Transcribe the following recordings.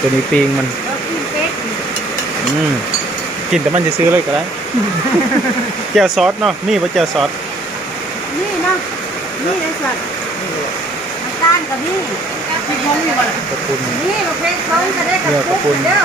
ตัวนี้ปิงมันกินแต่มันจะซื้อเลยก็ได้แจ่วซอสเนาะมีป่ะแจ่วซอสนี่เนาะนี่เลยสัตว์น้ำตาลกับนี่พี่พงนี่บ่กระปุนนี่ประเภทเขาจะได้กระปุนเด้อ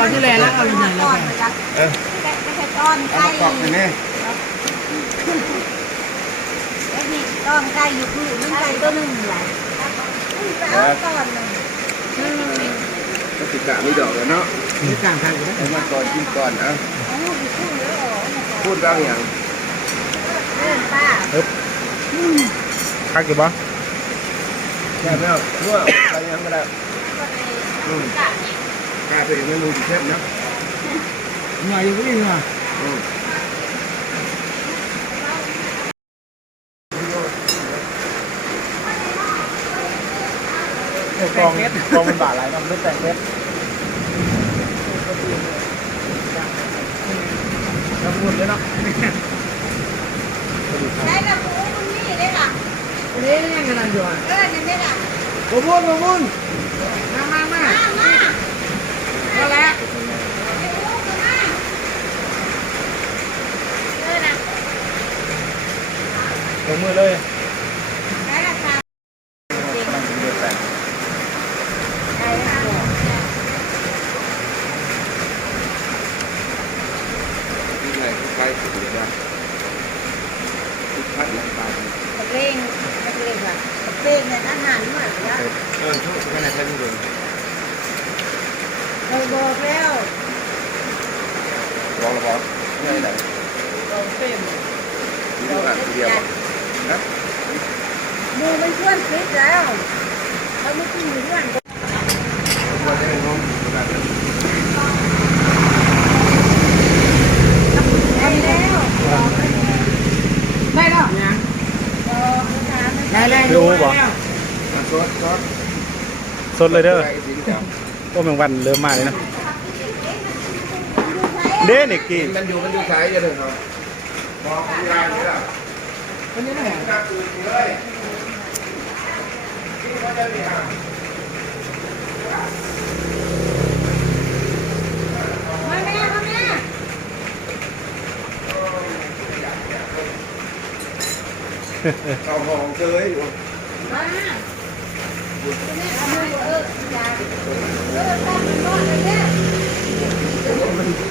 บางที่แลแล้วเอาอย่างไรแล้วไม่ใช่ต้อนไก่ไอ้นี่ต้อนไก่อยู่คือมันไก่ตัวหนึ่งแหละเอาต้อนหนึ่งก็ติดกะไม่ดอกเลยเนาะนี่กลางทางอยู่นะมาก่อนกินก่อนเอาพูดบ้างอย่างป้าคักอยู่ปะแค่ไม่เอาเมื่ออะไรยังก็ได้กาตัวเองไม่รู้กี่เทปนะเหนื่อยอยู่นี่เหนื่อยกองมันบาดอะไรมันไม่แต่งเพชรแล้วพูดเลยเนาะได้กับหมูมันนี่ได้ล่ะนี่ยังกำลังอยู่อ่ะนี่ได้ล่ะบุญมาก็แล้วลงมือเลยได้ราคาไปสุดเลยนะทุกพัดลงไปเร่งอ่ะเร่งเนี่ยอาหารมากนะช่วงขณะท่านดูบอกแล้วลองระบอกง่ายเลยดูอ่ะทีเดียวนะมือมันชวนฟิตแล้วเขาไม่กินหมูด้วยว่าจะเป็นห้องขนาดนั้นได้แล้วได้แล้วยังได้แล้วรู้ป่ะสดเลยเด้อพวกแมงวันเริ่มมาเลยนะเด่นอีกกี่มันอยู่ใช้ยังไงครับมองที่ร้านนี่แหละวันนี้ไหนน่าตื่นเลยที่เขาจะมีเอาห้องเจออยู่มาคุณแม่เอามือตั้งมันนอนเลยเนี่ย